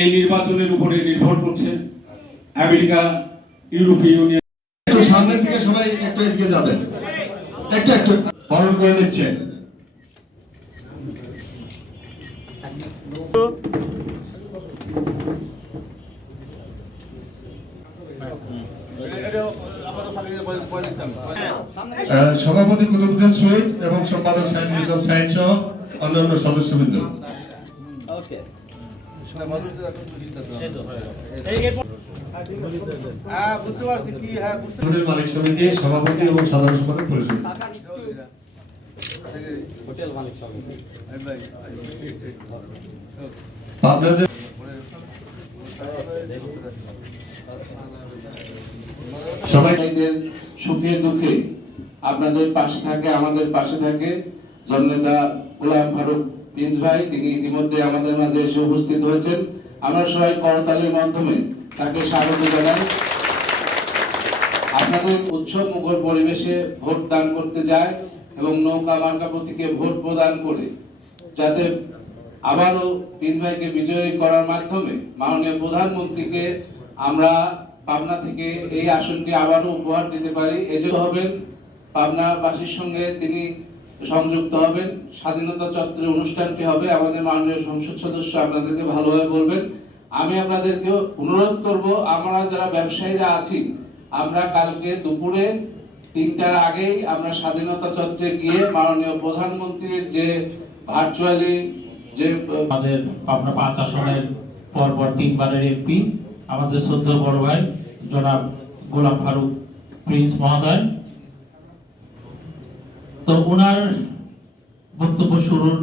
এই নির্বাচনের উপরে নির্ভর করছে আমেরিকা ইউরোপীয় ইউনিয়ন। একটু সামনের দিকে সবাই একটু এগিয়ে যাবেন। একটু একটু। বরণ করে নিচ্ছে। সভাপতি কুতুবুদ্দিন সুইট এবং সম্পাদক সাইদ মিজান সাইদ সহ অন্যান্য সদস্যবৃন্দ। হ্যাঁ মালিক সমিতি সভাপতি এবং সাধারণ সম্পাদক পরিষদ। হোটেল মালিক সমিতি। পাবনা জেলা সবাই সুখে দুঃখে আপনাদের পাশে থাকে আমাদের পাশে থাকে জননেতা গোলাম ফারুক। প্রিন্স ভাই, তিনি ইতিমধ্যে আমাদের মাঝে এসে উপস্থিত হয়েছেন। আমরা সবাই করতালির মাধ্যমে তাকে স্বাগত জানাই। আপনাদের উৎসব মুখর পরিবেশে ভোট দান করতে যায় এবং নৌকা মার্কা প্রতীকে ভোট প্রদান করে, যাতে আবারও তিন ভাইকে বিজয়ী করার মাধ্যমে মাননীয় প্রধানমন্ত্রীকে আমরা পাবনা থেকে এই আসনটি আবারও উপহার দিতে পারি। এজন্য হবেন পাবনাবাসীর সঙ্গে তিনি সংযুক্ত হবেন। স্বাধীনতা চত্বরে অনুষ্ঠানটি হবে। আমাদের মাননীয় সংসদ সদস্য আপনাদেরকে ভালোভাবে বলবেন। আমি আপনাদেরকে অনুরোধ করব, আমরা যারা ব্যবসায়ীরা আছি, আমরা কালকে দুপুরে তিনটার আগেই আমরা স্বাধীনতা চত্বরে গিয়ে মাননীয় প্রধানমন্ত্রীর যে ভার্চুয়ালি যে, আমাদের পাবনা পাঁচ আসনের পরপর তিনবারের এমপি, আমাদের শ্রদ্ধ বড় ভাই, জনাব গোলাম ফারুক প্রিন্স মহোদয়। তো ওনার বক্তব্য শুরুর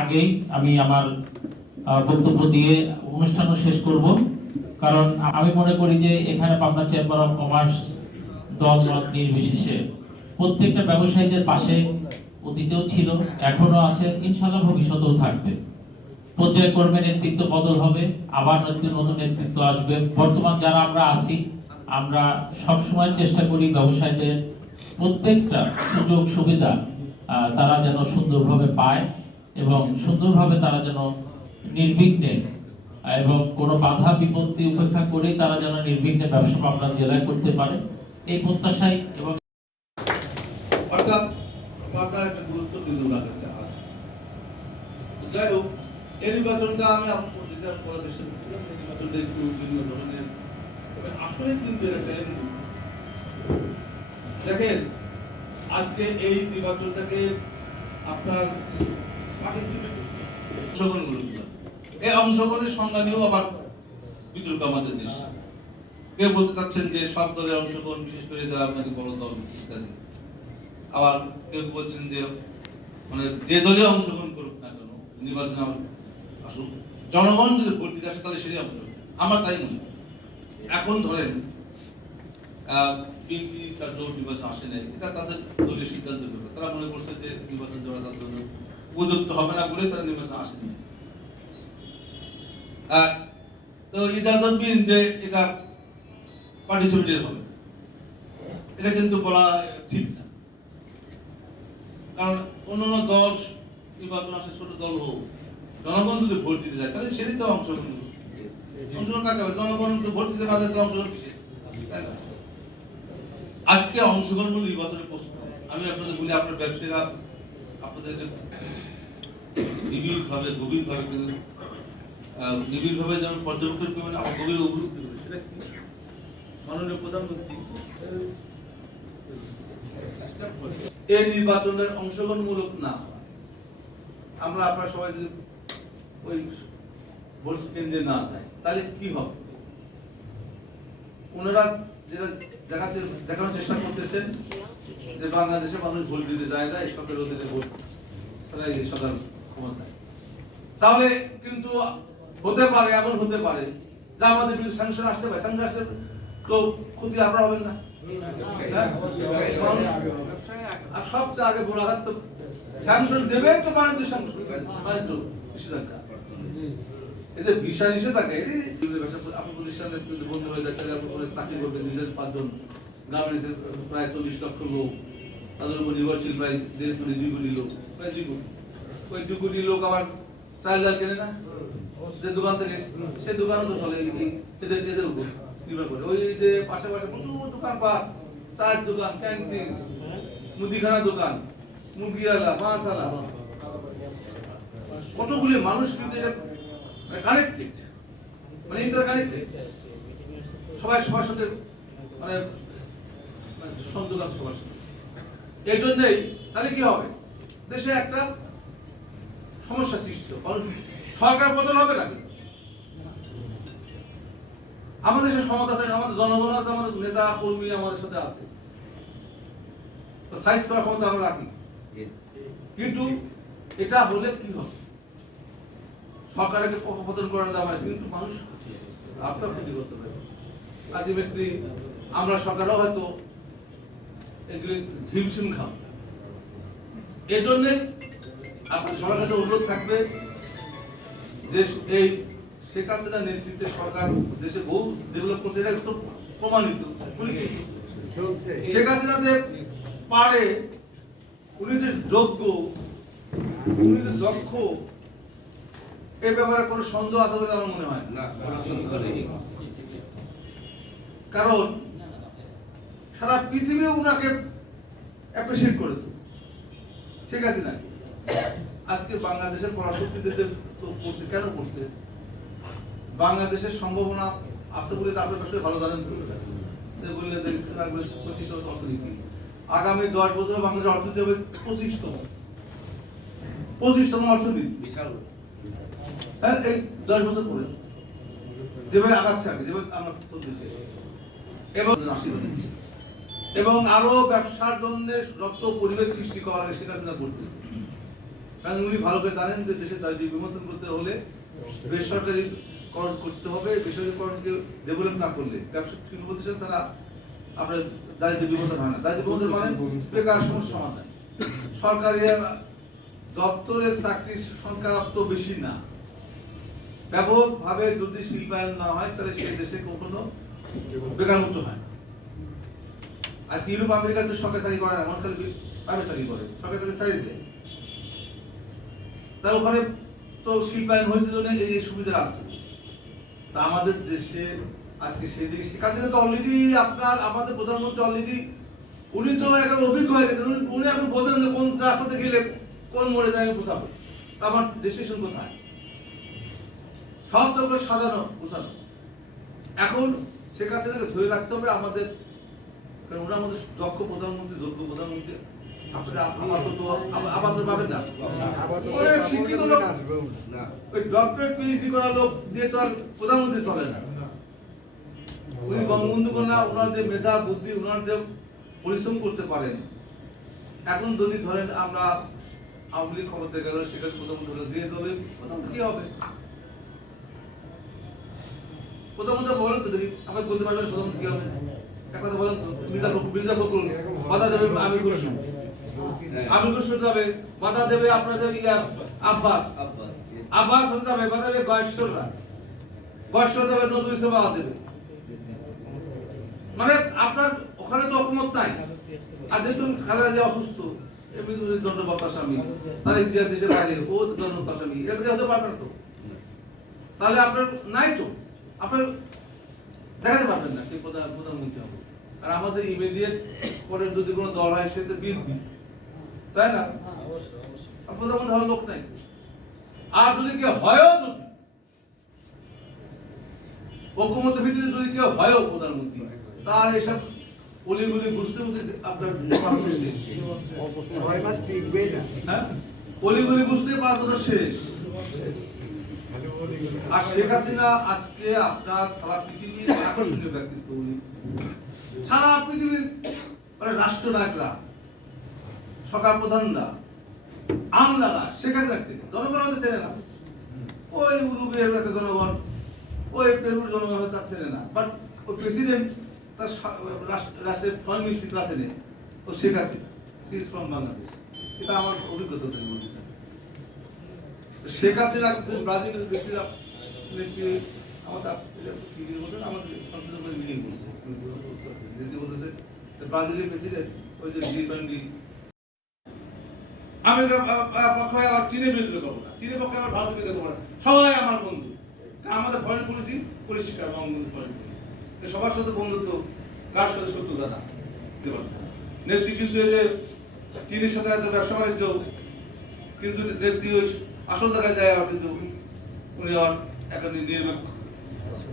আগেই আমি আমার বক্তব্য দিয়ে অনুষ্ঠানও শেষ করব। কারণ আমি মনে করি যে এখানে পাবনা চেম্বার অফ কমার্স দল মত নির্বিশেষে প্রত্যেকটা ব্যবসায়ীদের পাশে অতীতেও ছিল এখনও আছে ইনশাল্লাহ ভবিষ্যতেও থাকবে। পর্যায়ক্রমে নেতৃত্ব বদল হবে, আবার নতুন নতুন নেতৃত্ব আসবে। বর্তমান যারা আমরা আছি, আমরা সবসময় চেষ্টা করি ব্যবসায়ীদের প্রত্যেকটা সুযোগ সুবিধা তারা যেন সুন্দরভাবে পায় এবং সুন্দরভাবে তারা যেন নির্বিঘ্নে এবং কোনো বাধা বিপত্তি উপেক্ষা করেই তারা যেন নির্বিঘ্নে ব্যবসা পাবনা জেলায় করতে পারে। এই প্রত্যাশাই এবং একটা গুরুত্ব আছে। যাই হোক, এই নির্বাচনটা আমি দেখেন, আজকে এই নির্বাচনটাকে আপনার। এই অংশগ্রহণের সংজ্ঞা নিয়েও আবার বিতর্ক আমাদের দেশে। কেউ বলতে চাচ্ছেন যে সব দলের অংশগ্রহণ, বিশেষ করে যারা আপনাকে বড় দল ইত্যাদি। আবার কেউ বলছেন যে মানে যে দলে অংশগ্রহণ করুক না কেন, নির্বাচনে আসুক জনগণ যদি ভোট দিতে আসে, তাহলে সেটাই অংশগ্রহণ। আমার তাই মনে এখন ধরেন বিএনপি জোর নির্বাচন আসে নাই এটা তাদের দলীয় সিদ্ধান্তের ব্যাপার তারা মনে করছে যে নির্বাচন দেওয়া তাদের জন্য উপযুক্ত হবে না বলে তারা নির্বাচন আসেনি তো এটা মিন যে এটা পার্টিসিপেটের হবে, এটা কিন্তু বলা ঠিক না কারণ অন্যান্য দল নির্বাচন আসে, ছোট দল হোক, জনগণ যদি ভোট দিতে যায়, তাহলে সেটাই তো অংশগ্রহণ অংশগ্রহণ কাকে বলে? জনগণ ভোট দিতে না যায় অংশগ্রহণ? আজকে অংশগ্রহণ মূল নির্বাচনের প্রশ্ন আমি আপনাদের বলি, আপনার ব্যবসায়ীরা আপনাদেরকে নিবিড় ভাবে গভীর ভাবে কিন্তু নিবিড় ভাবে যেমন পর্যবেক্ষণ করবেন আমার গভীর অভিযুক্ত করবে সেটা কি? মাননীয় প্রধানমন্ত্রী। এই নির্বাচনের অংশগ্রহণমূলক না। আমরা আপনারা সবাই যদি ওই ভোট কেন্দ্রে না যাই, তাহলে কি হবে? ওনারা যেটা দেখাচ্ছে, দেখানোর চেষ্টা করতেছেন যে বাংলাদেশে মানুষ ভোট দিতে যায় না এই সরকারের ভোট সবাই সরকার ক্ষমতায় তাহলে কিন্তু হতে পারে, এমন হতে পারে যে আমাদের বিরুদ্ধে স্যাংশন আসতে পারে। স্যাংশন আসতে তো ক্ষতি আপনারা হবেন না। হ্যাঁ? আর সবচেয়ে আগে বলা হয় তো স্যাংশন দেবে তো বাণিজ্য স্যাংশন বাণিজ্য নিষেধাজ্ঞা। এদের ভিসা নিষেধাজ্ঞা, এটি আপনি প্রতিষ্ঠানের যদি বন্ধ হয়ে যায় তাহলে চাকরি করবেন নিজের পাঁচজন। গার্মেন্টসের প্রায় চল্লিশ লক্ষ লোক। তাদের উপর নির্ভরশীল প্রায় দেড় কোটি, দুই কোটি লোক। প্রায় দুই কোটি। ওই দুই কোটি লোক আবার চাল ডাল কেনে না? যে দোকান থেকে, সে দোকানও তো চলে, এই- এদের উপর নির্ভর করে। ওই যে পাশে পাশে প্রচুর দোকান পাট চায়ের দোকান, ক্যান্টিন, মুদিখানা দোকান, মুরগিওয়ালা মাছওয়ালা কতগুলি মানুষ কিন্তু এটা কানেক্টেড মানে ইন্টার কানেক্টেড সবাই সবার সাথে মানে মানে সংযোগ আছে সবার সাথে। এই জন্যই তাহলে কি হবে? দেশে একটা সমস্যা সৃষ্টি হবে। সরকার বদল হবে নাকি আমাদের দেশে ক্ষমতা আছে আমাদের জনগণ আছে আমাদের নেতা কর্মী আমাদের সাথে আছে। সাইজ করার ক্ষমতা আমরা রাখি। কিন্তু এটা হলে কি হবে? সরকারকে পতন করা যাবে না, কিন্তু মানুষ আপনার ক্ষতি করতে পারে। আলটিমেটলি আমরা সরকারও হয়তো এগুলি হিমশিম খাম এই জন্যে আপনার সবার কাছে অনুরোধ থাকবে যে এই শেখ হাসিনার নেতৃত্বে সরকার দেশে বহু ডেভেলপ করতে এটা তো প্রমাণিত শেখ হাসিনা যে পারে উনি যে যোগ্য উনি যে দক্ষ এ ব্যাপারে কোনো সন্দেহ আছে বলে আমার মনে হয় কারণ সারা পৃথিবী উনাকে অ্যাপ্রিসিয়েট করে তো ঠিক আছে না? আজকে বাংলাদেশের পরাশক্তিদের তো করছে কেন করছে বাংলাদেশের সম্ভাবনা আছে বলে তো আপনার সবচেয়ে ভালো জানেন। বললে পঁচিশ অর্থনীতি। আগামী দশ বছরে বাংলাদেশের অর্থনীতি হবে পঁচিশতম। পঁচিশতম অর্থনীতি। হ্যাঁ এই দশ বছর পরে। যেভাবে আগাচ্ছে আগে যেভাবে আমরা চলতেছে। এবং এবং আরও ব্যবসার জন্য যত পরিবেশ সৃষ্টি করা লাগে সেটা চিন্তা করতেছে। কারণ উনি ভালো করে জানেন যে দেশের দারিদ্র বিমোচন করতে হলে বেসরকারিকরণ করতে হবে বেসরকারিকরণকে ডেভেলপ না করলে ব্যবসা প্রতিষ্ঠান ছাড়া আপনার দারিদ্র বিমোচন হয় না। দারিদ্র বিমোচন মানে বেকার, সমস্যা সমাধান। সরকারি দপ্তরের চাকরির সংখ্যা তো বেশি না। ব্যাপকভাবে যদি শিল্পায়ন না হয়, তাহলে সে দেশে কখনো বেকার মুক্ত হয়। আজকে ইউরোপ আমেরিকাতে সরকারি চাকরি করে না, এমন খালি প্রাইভেট চাকরি করে, সরকারি চাকরি ছাড়িয়ে দেয়। তা ওখানে তো শিল্পায়ন হয়েছে জন্য এই সুবিধা আছে। তা আমাদের দেশে আজকে সেই দিকে শেখ হাসিনা তো অলরেডি আপনার, আমাদের প্রধানমন্ত্রী অলরেডি উনি তো এখন অভিজ্ঞ হয়ে গেছেন। উনি- এখন বোঝেন যে কোন রাস্তাতে গেলে কোন মোড়ে যায় আমি পোষাবো আমার ডেস্টিনেশন কোথায়? সব তোকে সাজানো, গোছানো। এখন শেখ হাসিনাকে ধরে রাখতে হবে আমাদের, কারণ ওরা আমাদের দক্ষ প্রধানমন্ত্রী, যোগ্য প্রধানমন্ত্রী। বুদ্ধি, ওনার পরিশ্রম করতে পারেন। এখন যদি ধরেন আমরা আওয়ামী লীগ ক্ষমতা গেল, সেখানে প্রধানমন্ত্রী হলো যে দলে প্রধানমন্ত্রী কি হবে? বলেন তো দেখি বলতে পারবেন কি হবে? মির্জা মির্জা ফখরুল দেবে খুশি হতে হবে বাধা দেবে আপনাদের ইয়া আব্বাস। আব্বাস হতে যাবে দেবে গয়েশ্বররা। গয়েশ্বর নজরুল ইসলাম দেবে। মানে আপনার ওখানে তো অক্ষমত নাই। আর যেহেতু খালা যে অসুস্থ তাহলে আপনার নাই তো? আপনার দেখাতে পারবেন না কে প্রধান প্রধানমন্ত্রী হবে আর আমাদের ইমিডিয়েট পরে যদি কোনো দল হয়, সে তো বিএনপি। তাই না? প্রধানমন্ত্রী হওয়ার লোক নাই। আর যদি কেউ হয়ও যদি, ঐক্যমতের ভিত্তিতে যদি কেউ হয়ও প্রধানমন্ত্রী, তার এসব অলিগুলি বুঝতে বুঝতে আপনার মাস টিকবেই না। হ্যাঁ? অলিগুলি বুঝতে পাঁচ বছর শেষ। আর শেখ হাসিনা আজকে আপনার সারা পৃথিবীর আকর্ষণীয় ব্যক্তিত্ব উনি। সারা পৃথিবীর মানে রাষ্ট্রনায়করা সরকার প্রধানরা আমলারা শেখ হাসিনা ছিল জনগণ হয়তো চেনে না। ওই জনগণ ওই পেরুর জনগণ হয়তো চেনে না। বাট ওই প্রেসিডেন্ট তার রাষ্ট্রের মিনিস্টার চেনে ও Sheikh she is from Bangladesh এটা আমার অভিজ্ঞতা থেকে বলতেছেন শেখ হাসিনা ব্রাজিল দেখছিলাম আমাদের ওই যে আবার চীনের পক্ষে আবার না সবাই আমার বন্ধু আমাদের ফরেন পলিসি পরিষ্কার বঙ্গবন্ধু ফরেন পলিসি সবার সাথে বন্ধুত্ব কার সাথে শত্রুতা না? বুঝতে পারছেন নেত্রী কিন্তু এই যে চীনের সাথে এত ব্যবসা বাণিজ্য কিন্তু নেত্রী ওই আসল জায়গায় যায় আবার কিন্তু উনি আবার এখন নির্ভর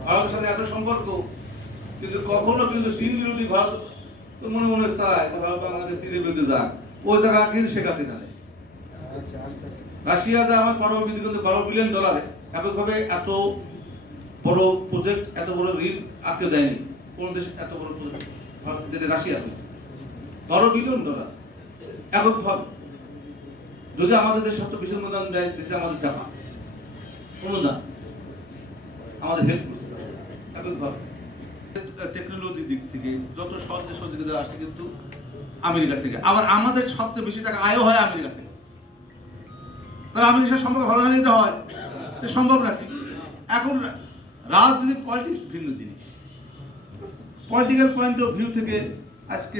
ভারতের সাথে এত সম্পর্ক কিন্তু কখনো কিন্তু চীন বিরোধী ভারত তো মনে মনে চায় ভারত বাংলাদেশ চীনের বিরুদ্ধে যাক। ওই জায়গা কিন্তু শেখ হাসিনা আচ্ছা রাশিয়া যা আমার বারো বিলিয়ন ডলারে এককভাবে এত বড় প্রজেক্ট এত বড় ঋণ আটকে দেয়নি। কোন দেশ এত বড় প্রজেক্ট যেটা রাশিয়া হয়েছে। বারো বিলিয়ন ডলার এককভাবে। যদি আমাদের দেশ সবচেয়ে বেশি অনুদান দেয়, দেশে আমাদের জাপান অনুদান। আমাদের হেল্প করছে এককভাবে। টেকনোলজি দিক থেকে, যত সহজ দিকে আসে কিন্তু আমেরিকা থেকে। আবার আমাদের সবচেয়ে বেশি টাকা আয়ও হয় আমেরিকা থেকে। তাহলে আমেরিকার সম্পর্ক ভালো হয়। সম্ভব নাকি? এখন রাজনীতি পলিটিক্স ভিন্ন জিনিস। পলিটিক্যাল পয়েন্ট অফ ভিউ থেকে আজকে